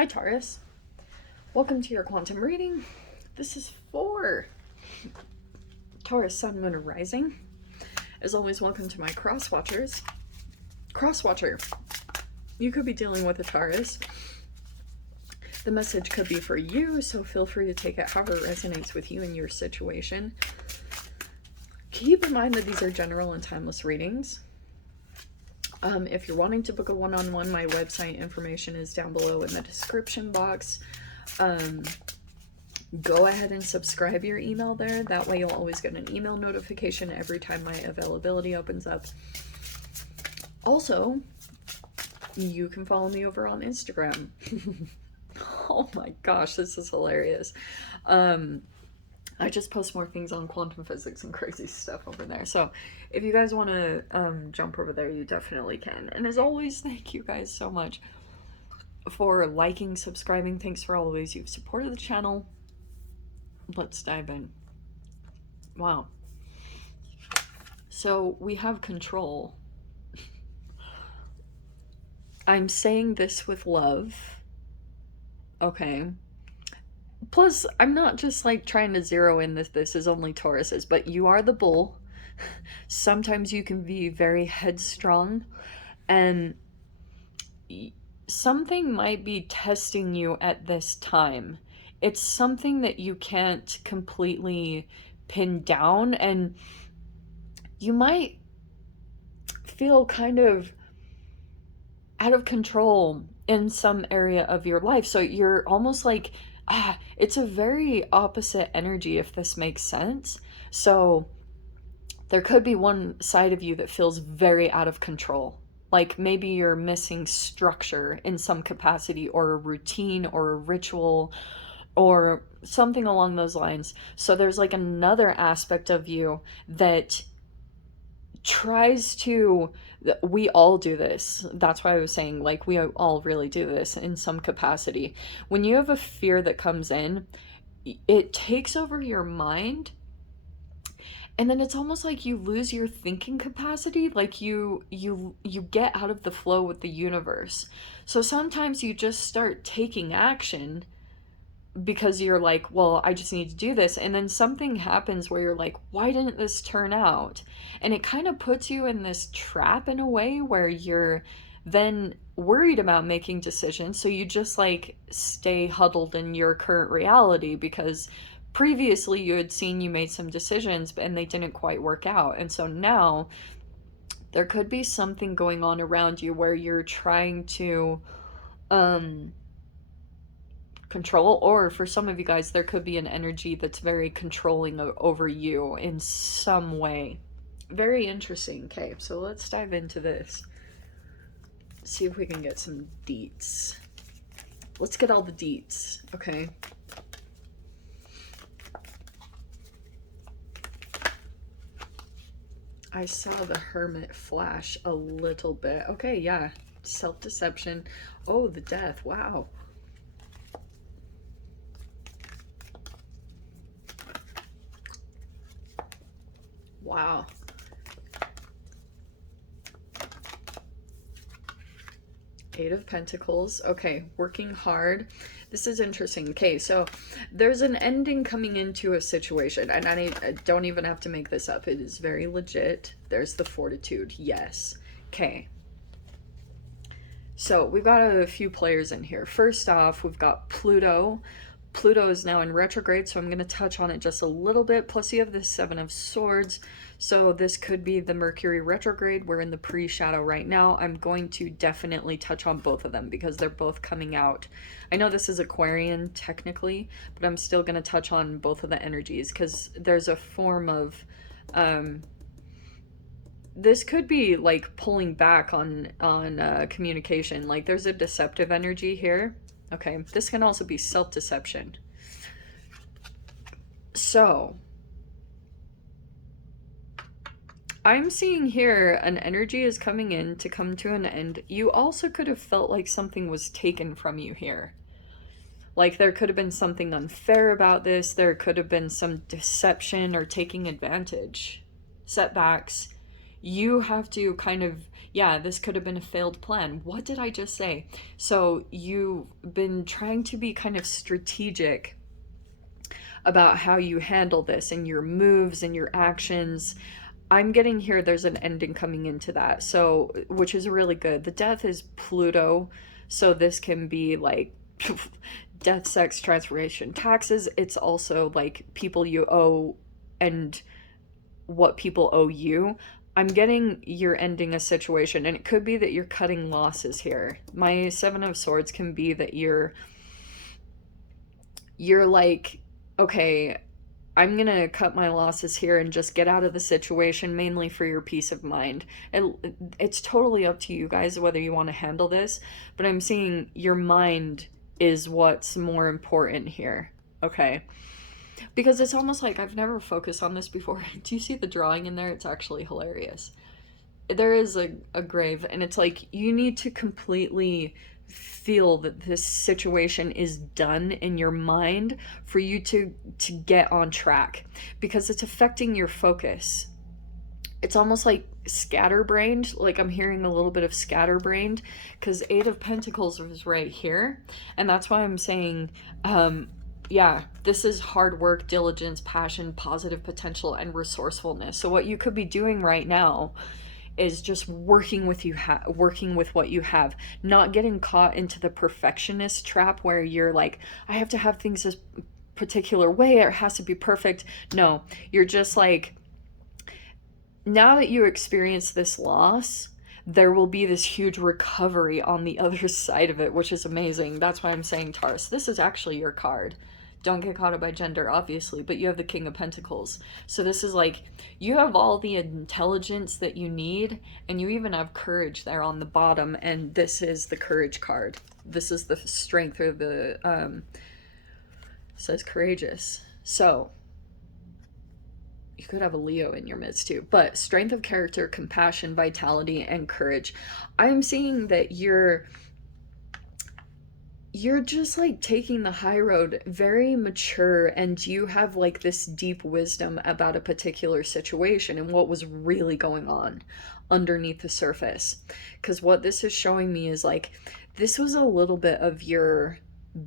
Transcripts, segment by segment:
Hi Taurus, welcome to your quantum reading. This is for Taurus, Sun, Moon, and Rising. As always, welcome to my cross watchers. Cross watcher, you could be dealing with a Taurus. The message could be for you, so feel free to take it however it resonates with you and your situation. Keep in mind that these are general and timeless readings. If you're wanting to book a one-on-one, my website information is down below in the description box. Go ahead and subscribe your email there. That way you'll always get an email notification every time my availability opens up. Also, you can follow me over on Instagram. Oh my gosh, this is hilarious. I just post more things on quantum physics and crazy stuff over there. So if you guys want to jump over there, you definitely can. And as always, thank you guys so much for liking, subscribing. Thanks for all the ways you've supported the channel. Let's dive in. Wow. So we have control. I'm saying this with love. Okay. Plus, I'm not just like trying to zero in this is only Tauruses, but you are the bull. Sometimes you can be very headstrong, and something might be testing you at this time. It's something that you can't completely pin down, and you might feel kind of out of control in some area of your life. So you're almost like, it's a very opposite energy, if this makes sense. So there could be one side of you that feels very out of control. Like maybe you're missing structure in some capacity, or a routine, or a ritual, or something along those lines. So there's like another aspect of you that tries to, we all do this. That's why I was saying, like, we all really do this in some capacity. When you have a fear that comes in, it takes over your mind, and then it's almost like you lose your thinking capacity. Like you get out of the flow with the universe. So sometimes you just start taking action because you're like, well, I just need to do this. And then something happens where you're like, why didn't this turn out? And it kind of puts you in this trap in a way where you're then worried about making decisions. So you just like stay huddled in your current reality because previously you had seen you made some decisions and they didn't quite work out. And so now there could be something going on around you where you're trying to control, or for some of you guys there could be an energy that's very controlling over you in some way. Very interesting. Okay, so let's dive into this, see if we can get some deets. Let's get all the deets. Okay, I saw the Hermit flash a little bit. Okay, yeah, self-deception. Oh, the Death. Wow. Wow. Eight of Pentacles. Okay, working hard. This is interesting. Okay, so there's an ending coming into a situation, and I don't even have to make this up. It is very legit. There's the Fortitude. Yes. Okay. So we've got a few players in here. First off, we've got Pluto. Pluto is now in retrograde, so I'm going to touch on it just a little bit. Plus you have the Seven of Swords. So this could be the Mercury retrograde. We're in the pre-shadow right now. I'm going to definitely touch on both of them because they're both coming out. I know this is Aquarian technically, but I'm still going to touch on both of the energies because there's a form of... this could be like pulling back on communication. Like there's a deceptive energy here. Okay, this can also be self-deception. So I'm seeing here an energy is coming in to come to an end. You also could have felt like something was taken from you here. Like there could have been something unfair about this. There could have been some deception or taking advantage. Setbacks. You have to kind of, Yeah, this could have been a failed plan. What did I just say? So you've been trying to be kind of strategic about how you handle this and your moves and your actions. I'm getting here there's an ending coming into that. So, which is really good. The death is Pluto, so this can be like death, sex, transformation, taxes. It's also like people you owe and what people owe you. I'm getting you're ending a situation, and it could be that you're cutting losses here. My Seven of Swords can be that you're like, okay, I'm gonna cut my losses here and just get out of the situation, mainly for your peace of mind. It's totally up to you guys whether you want to handle this, but I'm seeing your mind is what's more important here. Okay. Because it's almost like I've never focused on this before. Do you see the drawing in there? It's actually hilarious. There is a grave, and it's like you need to completely feel that this situation is done in your mind for you to get on track, because it's affecting your focus. It's almost like scatterbrained, like I'm hearing a little bit of scatterbrained, because Eight of Pentacles is right here, and that's why I'm saying yeah, this is hard work, diligence, passion, positive potential, and resourcefulness. So what you could be doing right now is just working with what you have, not getting caught into the perfectionist trap where you're like, I have to have things this particular way, it has to be perfect. No, you're just like, now that you experience this loss, there will be this huge recovery on the other side of it, which is amazing. That's why I'm saying, Taurus, this is actually your card. Don't get caught up by gender, obviously, but you have the King of Pentacles. So this is like, you have all the intelligence that you need, and you even have courage there on the bottom, and this is the courage card. This is the strength, or the, says courageous. So, you could have a Leo in your midst too, but strength of character, compassion, vitality, and courage. I'm seeing that you're just like taking the high road, very mature, and you have like this deep wisdom about a particular situation and what was really going on underneath the surface. Because what this is showing me is like, this was a little bit of your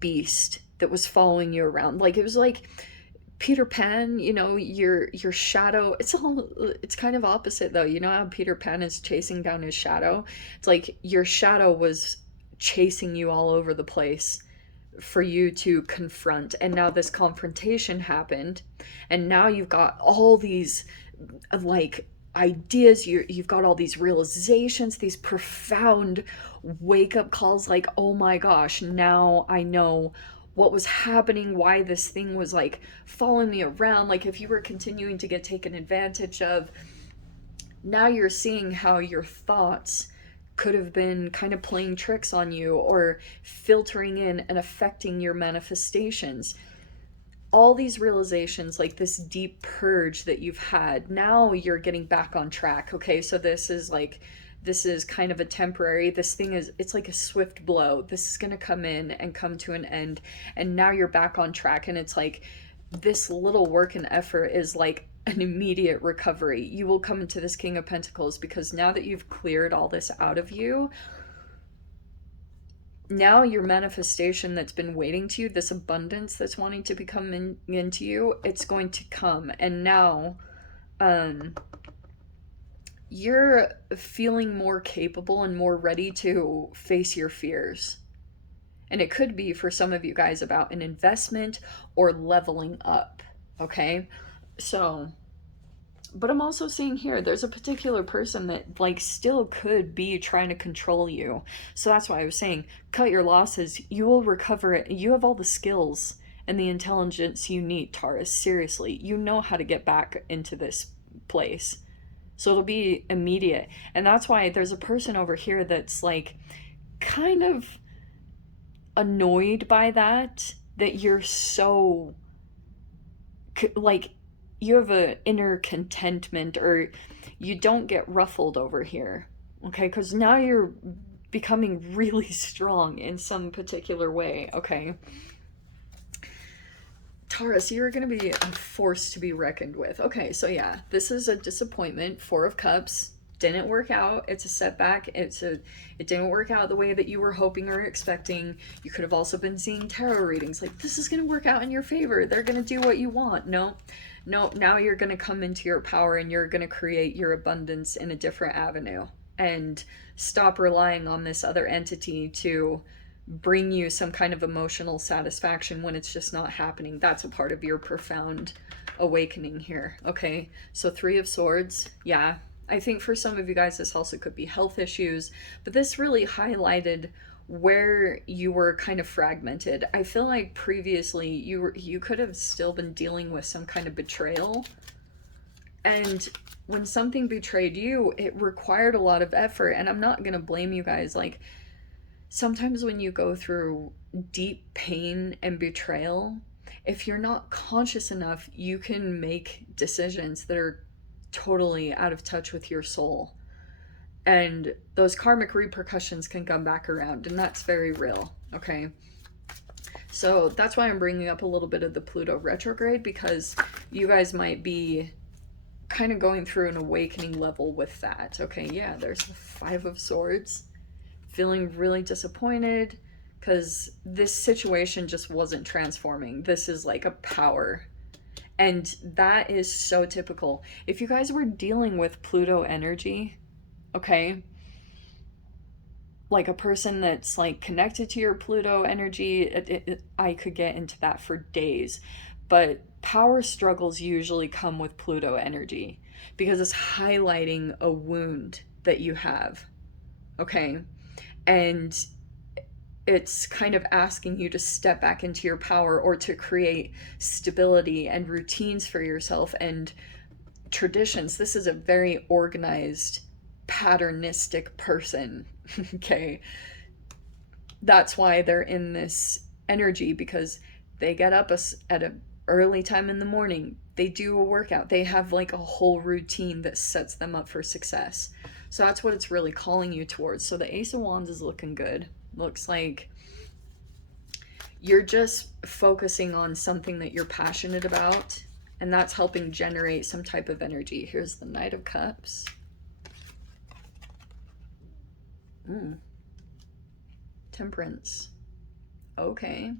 beast that was following you around. Like, it was like Peter Pan, you know, your shadow. It's kind of opposite though. You know how Peter Pan is chasing down his shadow? It's like your shadow was chasing you all over the place for you to confront, and now this confrontation happened, and now you've got all these like ideas, you've got all these realizations, these profound wake up calls, like, oh my gosh, now I know what was happening, why this thing was like following me around, like if you were continuing to get taken advantage of. Now you're seeing how your thoughts could have been kind of playing tricks on you, or filtering in and affecting your manifestations. All these realizations, like this deep purge that you've had, now you're getting back on track. Okay, so this is kind of a temporary, this thing is, it's like a swift blow, this is going to come in and come to an end, and now you're back on track. And it's like this little work and effort is like an immediate recovery. You will come into this King of Pentacles, because now that you've cleared all this out of you, now your manifestation that's been waiting to you, this abundance that's wanting to become into you, it's going to come. And now you're feeling more capable and more ready to face your fears. And it could be for some of you guys about an investment or leveling up. Okay, so, but I'm also seeing here, there's a particular person that like still could be trying to control you. So that's why I was saying, cut your losses. You will recover it. You have all the skills and the intelligence you need, Taurus. Seriously, you know how to get back into this place. So it'll be immediate. And that's why there's a person over here that's like kind of annoyed by that you're so like, you have an inner contentment, or you don't get ruffled over here. Okay, because now you're becoming really strong in some particular way. Okay, Taurus, you're going to be a force to be reckoned with. Okay, so yeah, this is a disappointment. Four of Cups. didn't work out. It's a setback. It didn't work out the way that you were hoping or expecting. You could have also been seeing tarot readings like, this is going to work out in your favor. They're going to do what you want. No, now you're going to come into your power and you're going to create your abundance in a different avenue, and stop relying on this other entity to bring you some kind of emotional satisfaction when it's just not happening. That's a part of your profound awakening here. Okay, so 3 of Swords. Yeah, I think for some of you guys this also could be health issues, but this really highlighted where you were kind of fragmented. I feel like previously you could have still been dealing with some kind of betrayal, and when something betrayed you, it required a lot of effort. And I'm not gonna blame you guys. Like, sometimes when you go through deep pain and betrayal, if you're not conscious enough, you can make decisions that are totally out of touch with your soul. And those karmic repercussions can come back around, and that's very real, okay? So that's why I'm bringing up a little bit of the Pluto retrograde, because you guys might be kind of going through an awakening level with that. Okay, yeah, there's the 5 of Swords. Feeling really disappointed because this situation just wasn't transforming. This is like a power. And that is so typical. If you guys were dealing with Pluto energy, okay, like a person that's like connected to your Pluto energy, I could get into that for days. But power struggles usually come with Pluto energy because it's highlighting a wound that you have, okay? And it's kind of asking you to step back into your power, or to create stability and routines for yourself and traditions. This is a very organized, patternistic person, okay? That's why they're in this energy, because they get up at an early time in the morning. They do a workout. They have like a whole routine that sets them up for success. So that's what it's really calling you towards. So the Ace of Wands is looking good. Looks like you're just focusing on something that you're passionate about, and that's helping generate some type of energy. Here's the Knight of Cups. Temperance. Okay.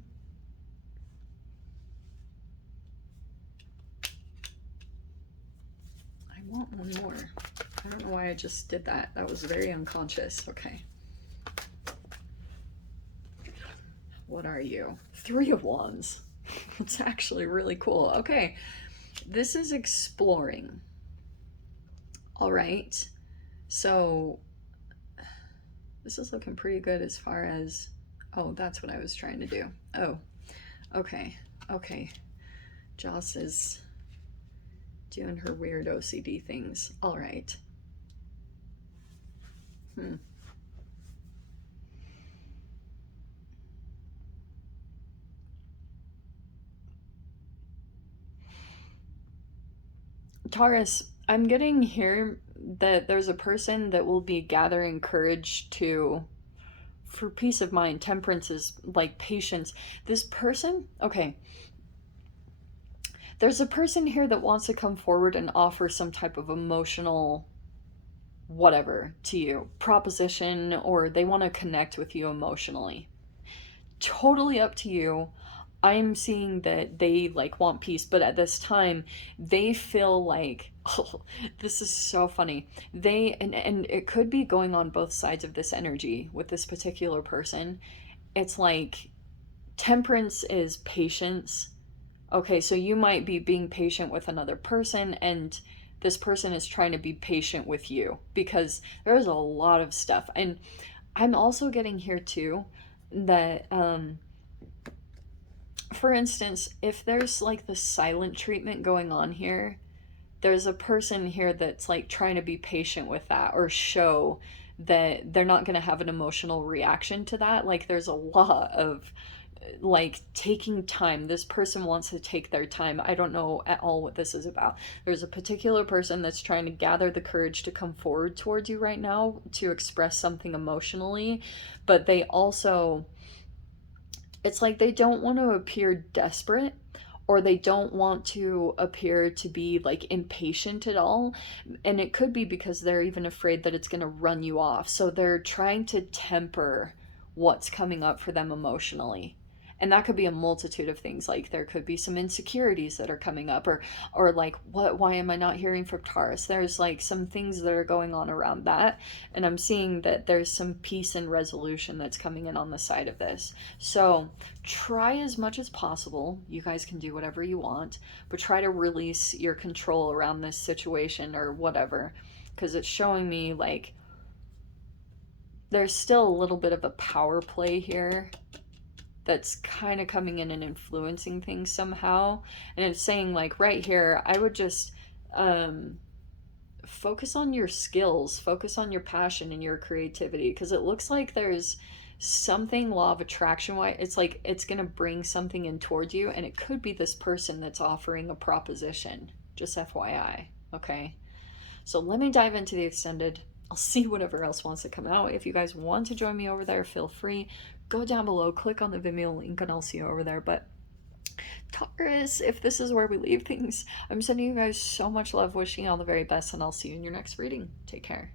I want one more. I don't know why I just did that. That was very unconscious. Okay. What are you? 3 of Wands. It's actually really cool. Okay. This is exploring. All right. So this is looking pretty good as far as, oh, that's what I was trying to do. Oh, okay. Okay. Joss is doing her weird OCD things. All right. Taurus, I'm getting here that there's a person that will be gathering courage for peace of mind. Temperance is like patience. This person, okay, there's a person here that wants to come forward and offer some type of emotional whatever to you, proposition, or they want to connect with you emotionally. Totally up to you. I'm seeing that they like want peace, but at this time they feel like, oh, this is so funny. And it could be going on both sides of this energy with this particular person. It's like temperance is patience. Okay, so you might be being patient with another person, and this person is trying to be patient with you because there's a lot of stuff. And I'm also getting here too that for instance, if there's like the silent treatment going on here, there's a person here that's like trying to be patient with that, or show that they're not going to have an emotional reaction to that. Like there's a lot of like taking time. This person wants to take their time. I don't know at all what this is about. There's a particular person that's trying to gather the courage to come forward towards you right now to express something emotionally, but they also, it's like they don't want to appear desperate, or they don't want to appear to be like impatient at all. And it could be because they're even afraid that it's going to run you off. So they're trying to temper what's coming up for them emotionally. And that could be a multitude of things. Like there could be some insecurities that are coming up, or like, what, why am I not hearing from Taurus? There's like some things that are going on around that. And I'm seeing that there's some peace and resolution that's coming in on the side of this. So try as much as possible. You guys can do whatever you want, but try to release your control around this situation or whatever. Because it's showing me like there's still a little bit of a power play here that's kind of coming in and influencing things somehow. And it's saying like right here, I would just focus on your skills, focus on your passion and your creativity, because it looks like there's something law of attraction why it's like it's going to bring something in towards you, and it could be this person that's offering a proposition, just FYI. Okay, so let me dive into the extended. I'll see whatever else wants to come out. If you guys want to join me over there, feel free. Go down below, click on the Vimeo link, and I'll see you over there. But Taurus, if this is where we leave things, I'm sending you guys so much love, wishing you all the very best, and I'll see you in your next reading. Take care.